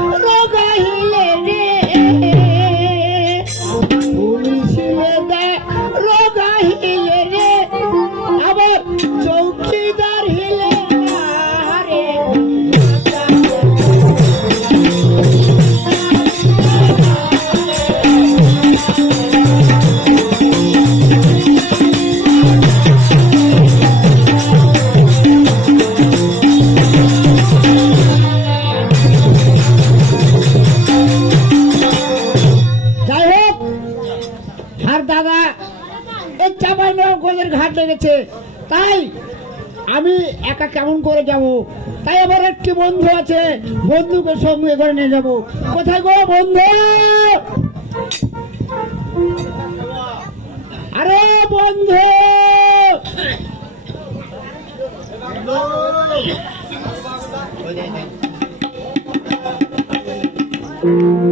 Lord. তাই আমি একা কেমন করে যাব? তাই আবার একটি বন্ধু আছে বন্ধুকে সঙ্গে করে নিয়ে যাব। কোথায় গো বন্ধু? আরে বন্ধু! हाँ,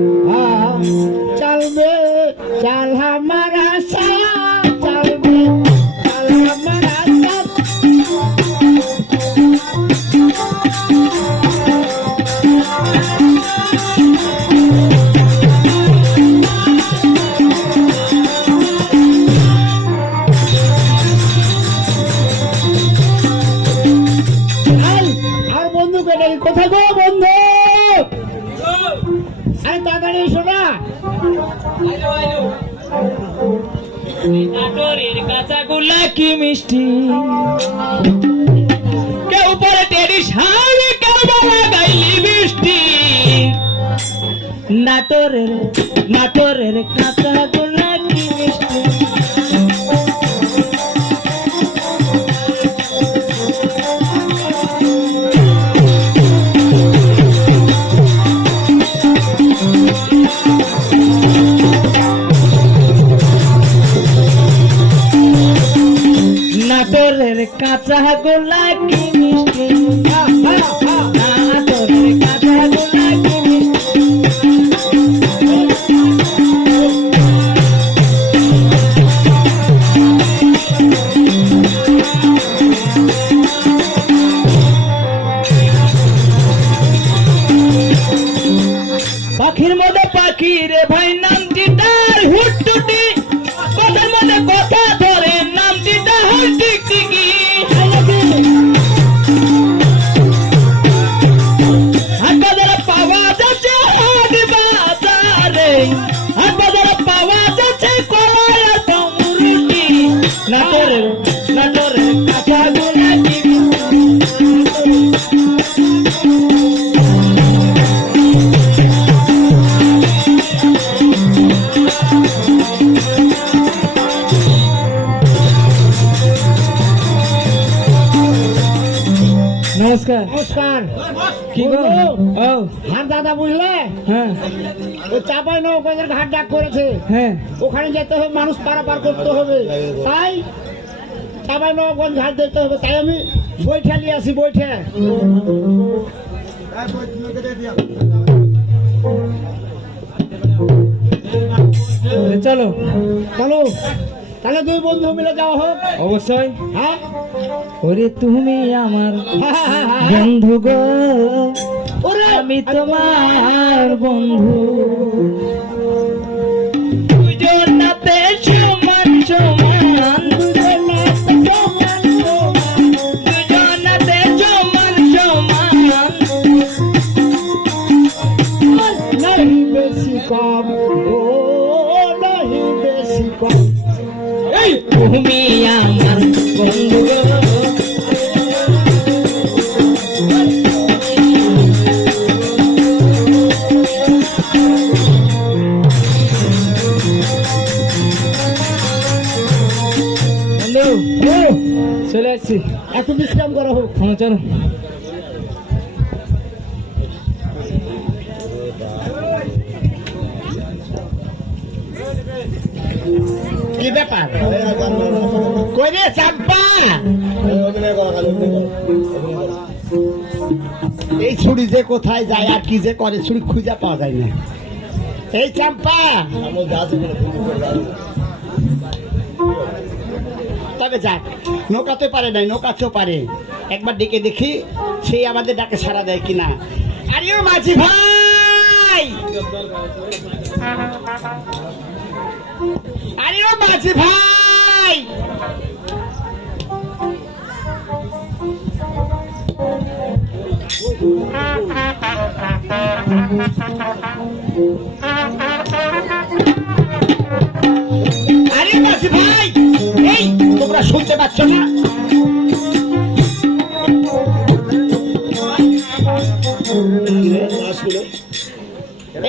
নাটোরের নাটোরের কাঁচাগোল্লা কি মিষ্টি? নাটোরের কাঁচা গোলা পাখি রে ভাই নাম তার হুটটুটি। দাদা বুঝলে? হ্যাঁ। ও চাপাই নৌকাদের ঘাট ডাক করেছে। হ্যাঁ। ওখানে যেতে হবে মানুষ পারাপার করতে হবে। তাই চাপাই নৌকন ঘাট যেতে হবে। তাই আমি বৈঠা নিয়ে আসি বৈঠা। চলো। চলো। তাহলে দুই বন্ধু মিলে যাওয়া হোক। অবশ্যই। হ্যাঁ। ওরে তুমি আমার হ্যাঁ। বন্ধু গো। আমি তোমার বন্ধু। দুজনাতে সমান সমান তুমি আমার বন্ধু। আসছি একটু বিশ্রাম করা হোক। হ্যাঁ চলো। কি ব্যাপার? কই রে এই ছুরি যে কোথায় যায় আর কি যে করে ছুরি খুঁজে পাওয়া যায় না। এই চাম্পা! তবে যাক নৌকাতে পারে নাই, নৌকাতেও পারে। একবার ডেকে দেখি, সেই আমাদের ডাকে সাড়া দেয় কিনা। আরে মাঝি ভাই! আরে ও মাঝি ভাই! আরে মাঝি ভাই! তোমরা শুনতে পাচ্ছ না?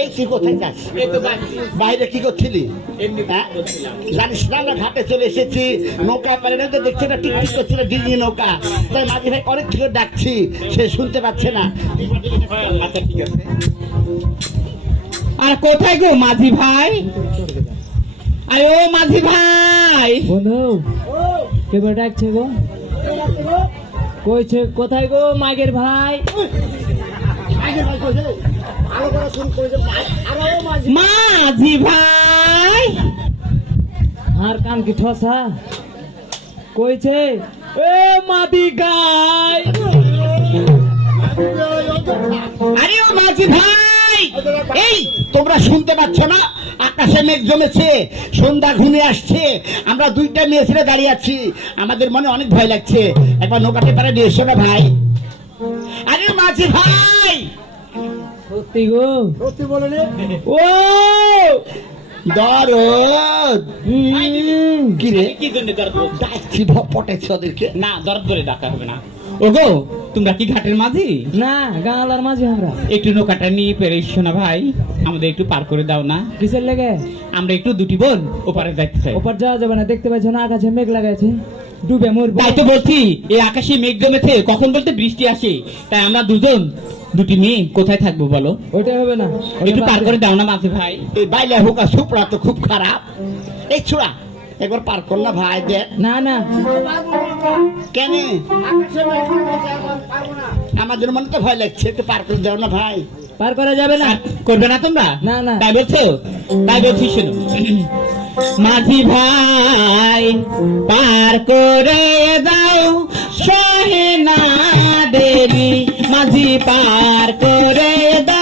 এই তুই কোথায় যাস? বাইরে কি করছিলি? হ্যাঁ? জানিস না আমরা ঘাটে চলে এসেছি। নৌকা পারে না তো দেখছি না টিকটিক করছিল ডিঙি নৌকা। তাই মাঝি ভাই অনেক থেকে ডাকছি সে শুনতে পাচ্ছে না। আচ্ছা ঠিক আছে। আর কোথায় গো মাঝি ভাই? আরে ও মাঝি ভাই। বন্ধু কে বেটা ডাকছে গো। কইছে কোথায় গো মাগের ভাই। মাঝি ভাই। আর কান কি ঠসা? কইছে এ মাদি গাই। আরে ও মাঝি ভাই। এই তোমরা শুনতে পাচ্ছ না? আকাশে মেঘ জমেছে সন্ধ্যা ঘুরে আসছে। আমরা দুইটা মেয়ে ছেলে দাঁড়িয়ে আছি। আমাদের মনে অনেক ভয় লাগছে। একবার নৌকাতে পারে নিয়ে এসো না ভাই। আরে মাঝি ভাই! সত্যি গো? ও দরদ। কি রে? কি জন্য দরদ? ডাকছি পটেছে ওদেরকে। না দরদ করে ডাকা হবে না। ওগো তোমরা কি ঘাটের মাঝি? না গাঁলার মাঝে আমরা। একটু নৌকাটা নিয়ে পেরেছ না ভাই আমাদের একটু পার করে দাও না। কিসের লেগে? আমরা একটু দুটি বোন ওপারে যাইতে চাই। ওপার যাওয়া যাবে না দেখতে পাচ্ছ না আকাশে মেঘ লাগাইছে। ডুবে মরবো। তাই তো বলছি এই আকাশে মেঘ জমেছে কখন বলতে বৃষ্টি আসে। তাই আমরা দুজন দুটি মেয়ে কোথায় থাকব বলো? ওইটা হবে না একটু পার করে দাও না মাঝি ভাই। এই বাইলে হুকা সুপড়া তো খুব খারাপ। এই ছোড়া একবার পার কর না ভাই দেখ না না। কেন? আমাদের মনে তো ভয় লাগছে একটু পার করে দাও না ভাই। পার করা যাবে না। করবে না তোমরা? না, না। তাই বলছো? তাই বলছি শোনো। মাঝি ভাই পার করে দাও সহে না দেবী মাঝি পার করে দাও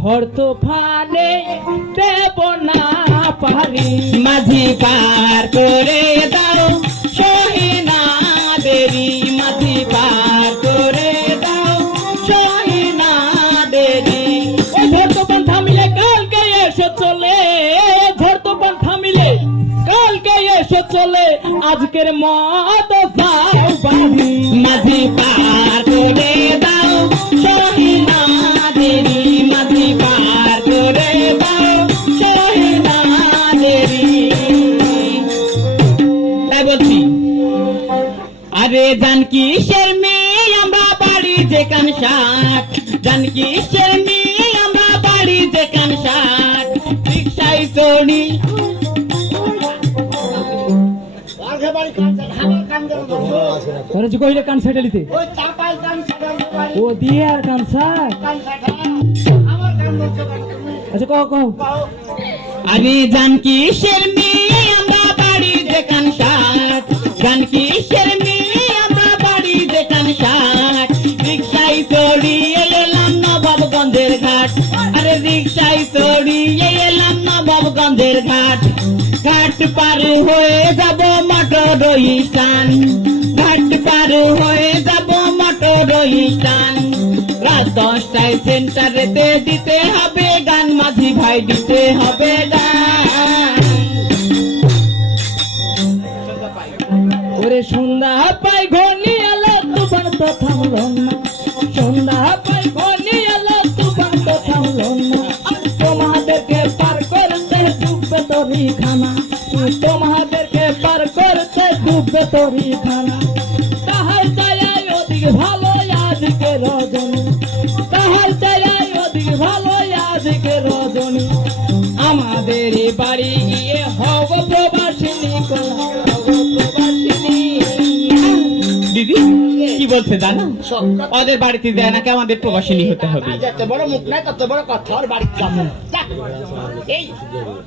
ঝড় তো ফালে দেব না পারি। মাঝি পার করে দাও আরে জানকি শের মেয়ে আমরা বাড়ি যে কান ষাট জানকি শের মেয়ে আমরা বাড়ি যে কান ষাট রিক্সায় চড়ি। ওরা যে কহিলে কান সেটালিতে ও দিয়ে আর কান সার আচ্ছা কহ আরে মেয়ে আমরা বাড়ি যে কান ষাট মেয়ে নবাবগঞ্জের ঘাট। আরে রিক্সায় চড়িয়ে এলাম নবাবগঞ্জের ঘাট। ঘাট পার হয়ে যাব মটর স্থান ঘাট পার হয়ে যাব মটর স্থান রাত দশটায় সেন্টারেতে দিতে হবে গান মাঝি ভাই, দিতে হবে ডুববে তরি খানা। তাহার দয়ায় অধিক ভালো আজকে রজনী। তাহার দয়ায় অধিক ভালো আজকে রজনী। আমাদের বাড়ি গিয়ে হব প্রবাসিনী কোলা। হব প্রবাসিনী। দিদি কি বলছে জানো? ওদের বাড়িতে যায় নাকি আমাদের প্রবাসিনী হতে হবে? যত বড় মুখ নাই তত বড় কথা ওর বাড়িতে যাব। এই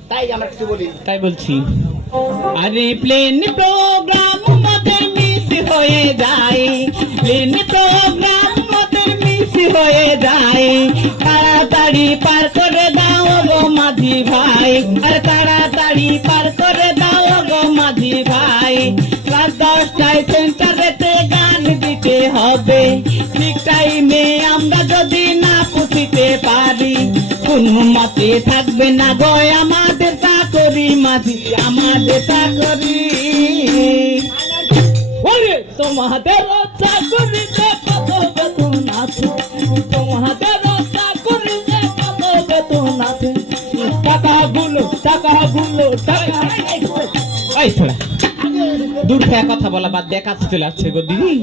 তাই আমরা কিছু বলি। তাই বলছি। আরে প্লেন প্রোগ্রাম হয়ে যায়। প্লেন প্রোগ্রাম মদের মিস হয়ে যায়। তাড়াতাড়ি পার করে দাও গো মাঝি ভাই। আর তাড়াতাড়ি পার করে দাও গো মাঝি ভাই। রাত দশটায় সেন্টারেতে গান দিতে হবে। ঠিক টাইমে আমরা যদি না পুষিতে পারি, কোন মতে থাকবে না গো আমাদের চাকরি মাঝি, আমাদের চাকরি। ওরে তোমাদের চাকরিতে কত বেতন আছে তোমাদের চাকরিতে কত বেতন আছে টাকাগুলো টাকাগুলো টাকা এই ছোড়া দূর থেকে কথা বলা বাদ দিয়ে কাছে চলে আসছে গো দিদি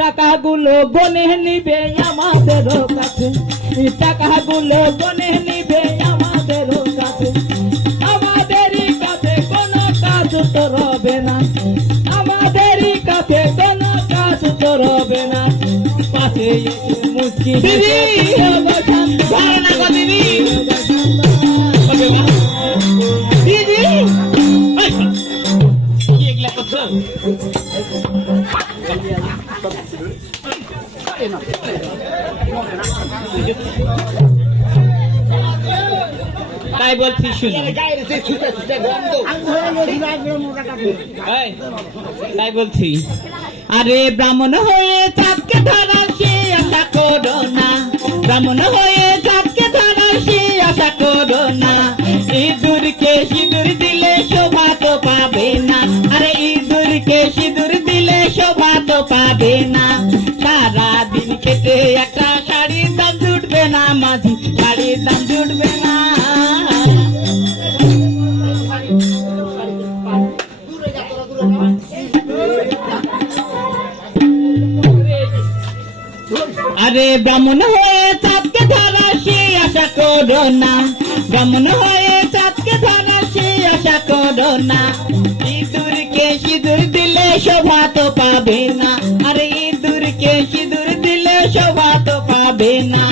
টাকাগুলো গনে নিবে আমাদের কাছে টাকাগুলো গনে নিবে কাজ না। আমাদেরই কাছে কোনো কাজ তো না। পাশে মুশকিল দিদি! ভালো তাই বলছি শুনো। তাই বলছি। আরে ব্রাহ্মণ হয়ে চাঁদকে ধরার সে আশা করো না। ব্রাহ্মণ হয়ে চাঁদকে ধরার সে আশা করো না। ইঁদুরকে সিঁদুর দিলে শোভা তো পাবে না। আরে ইঁদুরকে সিঁদুর দিলে শোভা তো পাবে না। সারা দিন খেটে একটা শাড়ির দাম জুটবে না মাঝি। শাড়ির দাম ব্রাহ্মণ হয়ে চাঁদকে ধরা সে আশা করো না। ব্রাহ্মণ হয়ে চাঁদকে ধরা সে আশা করো না। ইঁদুরকে সিঁদুর দিলে শোভা তো পাবে না। আরে ইঁদুরকে সিঁদুর দিলে শোভা তো পাবে না।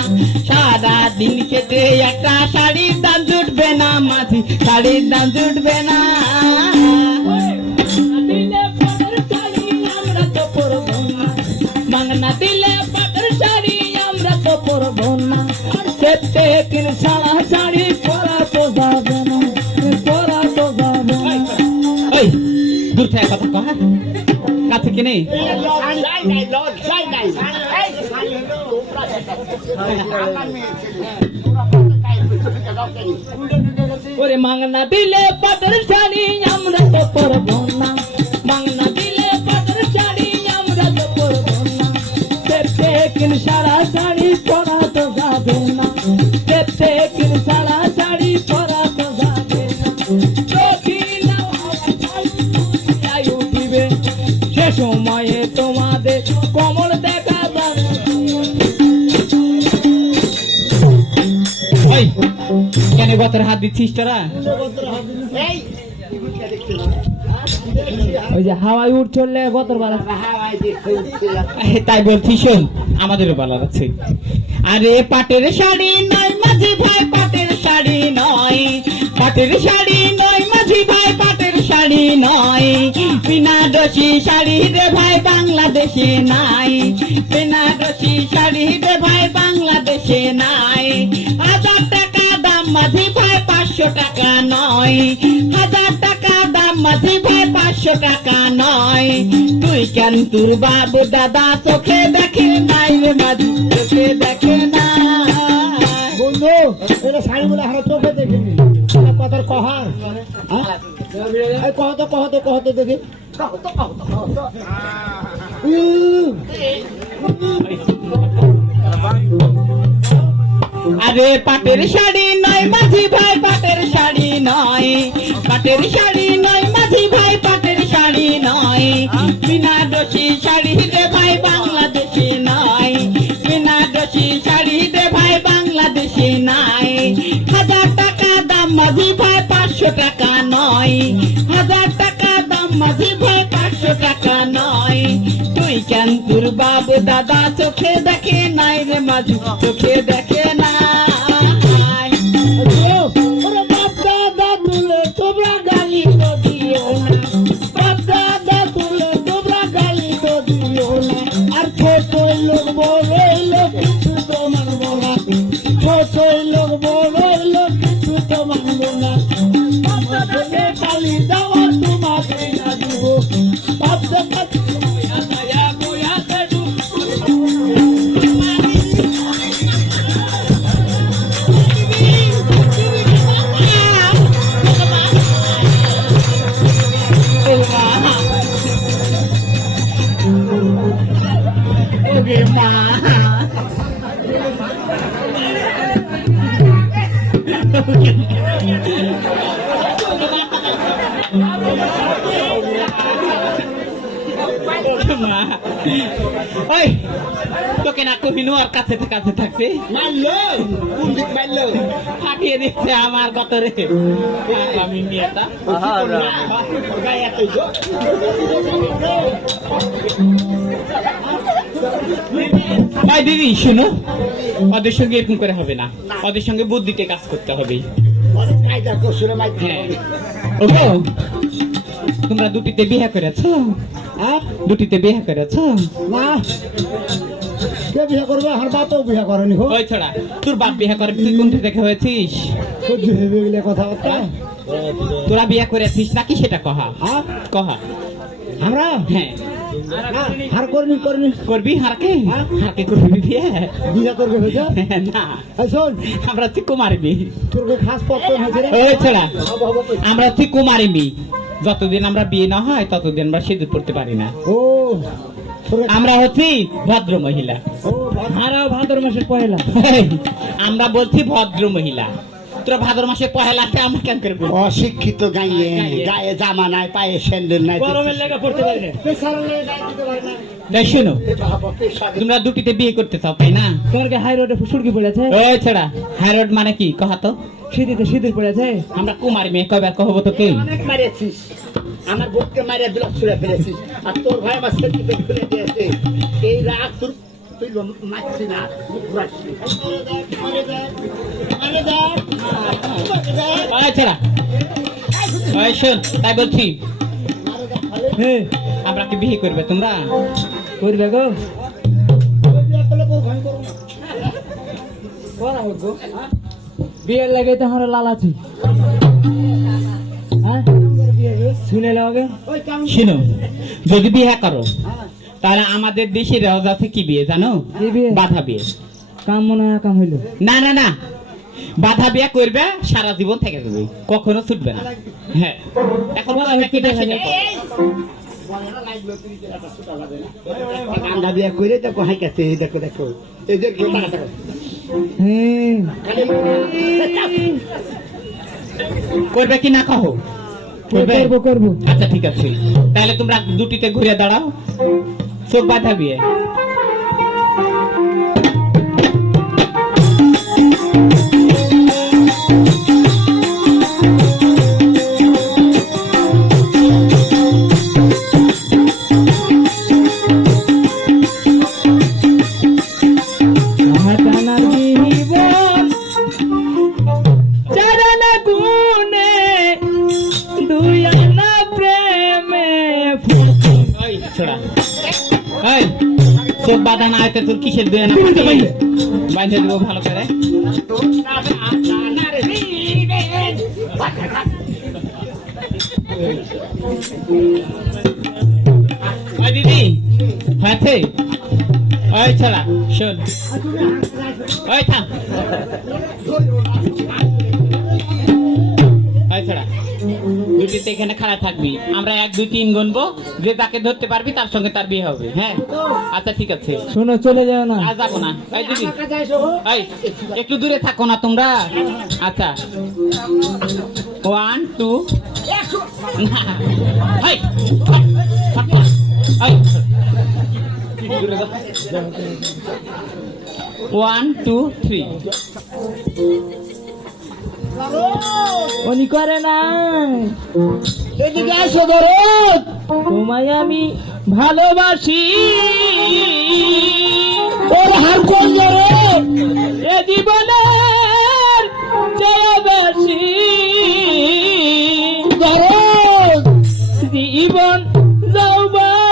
সারা দিন খেতে একটা শাড়ির দাম জুটবে না মাঝি, শাড়ির দাম জুটবে না। সেতে কিন সারা শাড়ি পরা তো যাবে না পরা তো যাবে না। ওই দূর থেকে কথা কহ হ্যাঁ? কাছে যাই নাই? ওরে মাংনা দিলে পাটের শাড়ি, আমরা তো পরবো না। মাংনা দিলে পাটের শাড়ি, আমরা তো পরবো না। সারা শাড়ি পরা সে সময়ে তোমাদের কমল দেখা যাবে কেন গতর হাত দিচ্ছিস তোরা? ওই যে হাওয়ায় উঠ চললে গতর উঠছে তাই বলছি শোন আমাদেরও ভালো লাগছে আরে পাটের শাড়ি নয় মাঝি ভাই পাটের শাড়ি নয়। পাটের শাড়ি নয় মাঝি ভাই পাটের শাড়ি নয় বিনা দোষী শাড়ি রে ভাই বাংলাদেশে নাই। বিনা দোষী শাড়ি রে ভাই বাংলাদেশে নাই। হাজার টাকা দাম মাঝি ভাই পাঁচশো টাকা নয়। হাজার টাকা দাম মাঝি ভাই পাঁচশো টাকা নয়। তুই কেন তোর বাবু দাদা চোখে দেখে নাই রে মাঝি? চোখে দেখে না বন্ধু এটা শাড়ি বলে হারা চোখে দেখিনি কথার কহা কহ তো কহ তো কহ তো দেখি আরে পাটের শাড়ি নয়, মাঝি ভাই, পাটের শাড়ি নয়। পাটের শাড়ি নয়, মাঝি ভাই, পাটের শাড়ি নয়। বিনা দোষী শাড়ি রে ভাই, বাংলাদেশে নয়। বিনা দোষী শাড়ি রে ভাই, বাংলাদেশে দাম মাঝি ভাই পাঁচশো টাকা নয়। হাজার টাকা দাম মাঝি ভাই পাঁচশো টাকা নয়। তুই কেন তোর বাবু দাদা চোখে দেখে নাই রে মাঝি? চোখে দেখে না তোমরা ওই তোকে না কহিনু আর কাছে কাছে থাকতে মারলো! কোন দিক মারলো? ফাটিয়ে দিচ্ছে আমার গতরে আমি নিয়েটা গায়ে। ভাই দিদি শুনো। ওদের সঙ্গে এরকম করে হবে না। ওদের সঙ্গে বুদ্ধিতে কাজ করতে হবে। কায়দা কৌশলে মাইতে হ্যাঁ। হবে। তোমরা দুটিতে বিয়ে করেছ? হ্যাঁ দুটিতে বিয়ে করেছ? না। কে বিয়ে করবে? আমার বাপও বিয়ে করেনি হো ওই ছড়া তোর বাপ বিয়ে করে তুই কোনটা দেখে হয়েছিস? সহ্য হয়ে গেলে কথাবার্তা তোরা বিয়ে করেছিস নাকি সেটা কহা। হ্যাঁ। কহা। আমরা? হ্যাঁ। হার করিনি করিনি করবি হারকে? হারকে করবি বিয়ে? বিয়ে করবে হয়েছে? না। এই শোন। আমরা তুই কুমারিবি তোর খাস পত্র হয়েছে রে। ওই ছড়া। আমরা তুই কুমারিবি যতদিন আমরা বিয়ে না হয় ততদিন আমরা সিঁদুর পড়তে পারি না। ও আমরা হচ্ছি ভদ্র মহিলা। ও হারাও ভাদ্র মাসের পহেলা আমরা বলছি ভদ্র মহিলা। তোরা ভাদ্র মাসে পহেলাতে আমরা কেন করে অশিক্ষিত গাইয়ে। গায়ে জামা নাই পায়ে স্যান্ডেল নাই লেগে পড়তে পারি না। শোনো। তোমরা দুটিতে বিয়ে করতে চাও তাই না? তোমার কি হাই রোডে সুরকি পড়েছে? ওই ছেড়া হাই রোড মানে কি? কহা তো। শীতের পড়েছে? আমরা কুমারী মেয়ে কবে কহবো তো কে অনেক মারিয়েছিস। আমার বোককে মারিয়ে ছুড়ে ফেলেছিস। আর তোর ভাই আমার খুলে দিয়েছে। এই রাগ তোর তুই মারছি না ছেড়া। শোন তাই বলছি। আমরা কি বিয়ে করবে তোমরা? করবে গো? বিয়ের লাগে তো আমার লাল আছে। হ্যাঁ? শুনে লাগে শোনো যদি বিয়ে করো তাহলে আমাদের দেশের রেওয়াজ আছে কি বিয়ে? জানো? বাধা বিয়ে। কাম মনে হয় কাম হইল। না না না। বাধা বিয়ে করবে সারা জীবন থেকে যাবে। কখনো ছুটবে না। হ্যাঁ। এখন কান্দা বিয়ে করে দেখো হাই কাছে দেখো করবে কি না কহো? করবে? করব করব। আচ্ছা ঠিক আছে। তাহলে তোমরা দুটিতে ঘুরে দাঁড়াও। চোখ বাধা বিয়ে দুটিতে এখানে খাড়া থাকবি। আমরা এক দুই তিন গুনবো যে তাকে ধরতে পারবি তার সঙ্গে তার বিয়ে হবে হ্যাঁ? আচ্ছা ঠিক আছে। শোনো চলে যাও না। আর যাব না। এই দিদি এই একটু দূরে থাকো না তোমরা। আচ্ছা। One two one two three উনি করে না এদিকে আসো ধরো তোমায় আমি ভালোবাসি। ওর হার কোন ধরো এ জীবনের জয়বাসী। জীবন যৌবন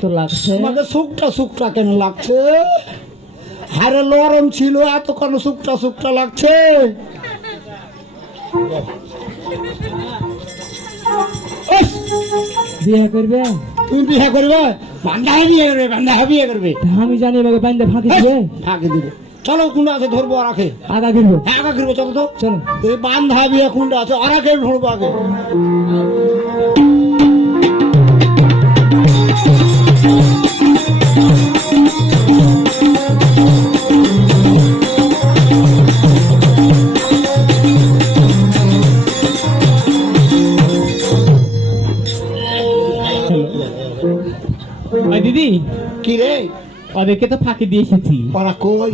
শক্ত লাগছে। আমাকে শুকটা শুকটা কেন লাগছে? হারে লরম ছিল এতক্ষণ শুকটা শুকটা লাগছে। ইস, বিয়ে করবে? তুমি বিয়ে করবে? বান্ধা বিয়ে করবে বান্ধা বিয়ে করবে। আমি জানি এবার বাইন্দে ফাঁকি দিবে ফাঁকে দিবে। চলো কোনটা আছে ধরবো আর রাখে আগা করব হ্যাঁ আগে করব চলো তো। চলো। এই বান্ধা বিয়ে কোনটা আছে আর আগে ধরবো আগে। দিদি কি রে? ওদেরকে তো ফাঁকি দিয়ে এসেছি। ওরা কই?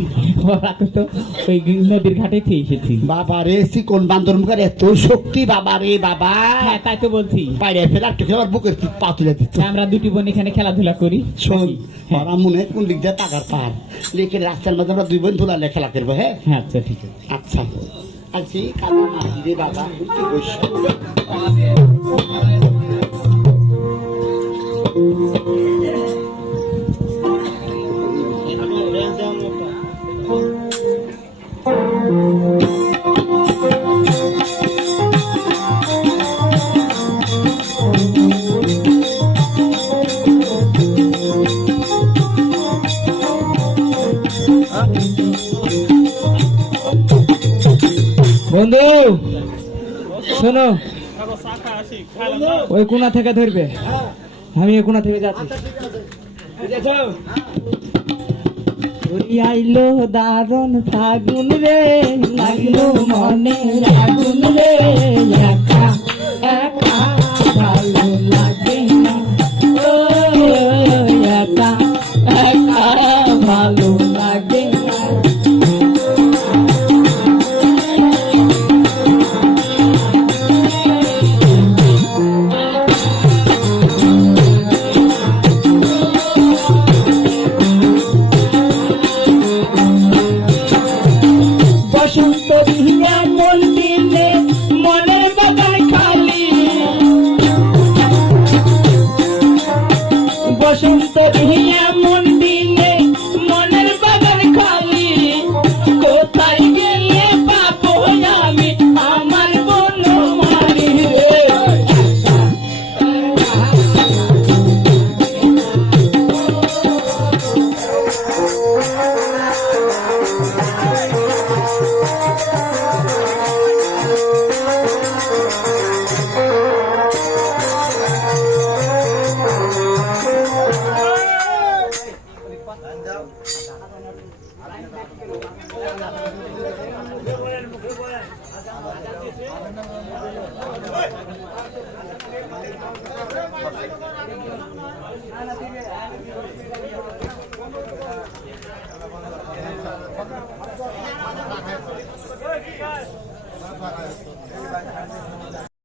ওরা তো ওই নদীর ঘাটে খেয়ে এসেছি। বাবা রে কোন বান্দর মুখের এত শক্তি বাবা রে বাবা। হ্যাঁ তাই তো বলছি। বাইরে ফেলার টুকে আমার বুকের পা তুলে দিচ্ছে। আমরা দুটি বোন এখানে খেলাধুলা করি। শোন ওরা মনে হয় কোন দিক দিয়ে টাকার পার লেখে রাস্তার মাঝে আমরা দুই বোন ধুলালে খেলা করব হ্যাঁ? হ্যাঁ আচ্ছা ঠিক আছে। আচ্ছা। কালো মাঝি রে বাবা বসে বন্ধু, শোনো। ওই কোনা থেকে ধরবে। আমি ওই কোনা থেকে যাচ্ছি। আইলো দারুণ ফাগুন রে, লাগল মনে ফাগুন রে